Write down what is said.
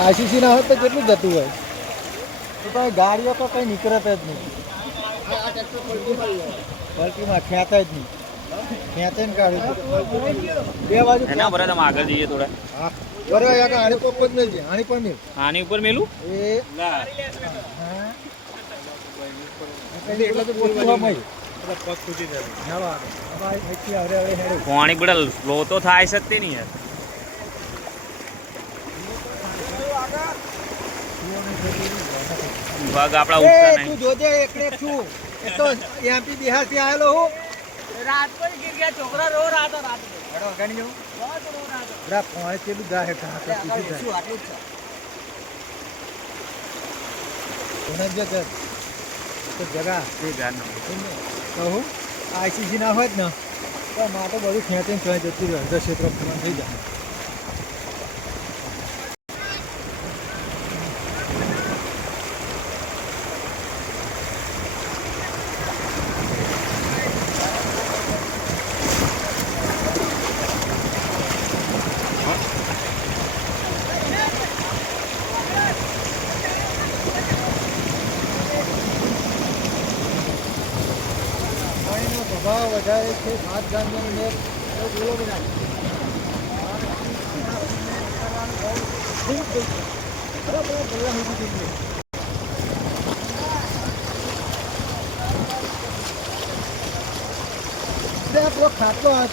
આશીષી ના હોત તો કેટલું જતું હોય તો તમે ગાડીઓ તો કંઈ નીકળે જ નહીં પલટીમાં ખેંચાય જ નહીં ખેંચાઈને કાઢ્યું બે બાજુ એના પર તમે આગળ જઈએ થોડા હા બરાબર આણી પર જ મેળજે આણી પર મેળ આની ઉપર મેલું એ એટલે તો પોતું મય પગ તૂટી જાય પાણી બધા લો તો થાય છે તે નહીં યાર ભાગ આપણા ઉઠતા નહીં તું જોજે એકને છું એ તો એમપી બિહાર થી આવેલો હું રાત પર ગીર ગયા છોકરા રો રાતો રાત હેડો ગાડી જવું બસ રો રાતો બરા પાણી કેટલું ગાહે કા તો પીછી જાય શું આટલું છે કોને જે તો જગા તે ધ્યાન ના કહું આઈસીસી ના હોય જ ને તો માં તો બધું ખેંચીને ચોઈ જતું રહે અડધો ક્ષેત્ર પૂર્ણ થઈ જાય પાણીનો પ્રભાવ વધારે છે 7 ગામની અંદર તો બોલો બધા ખાટલો આ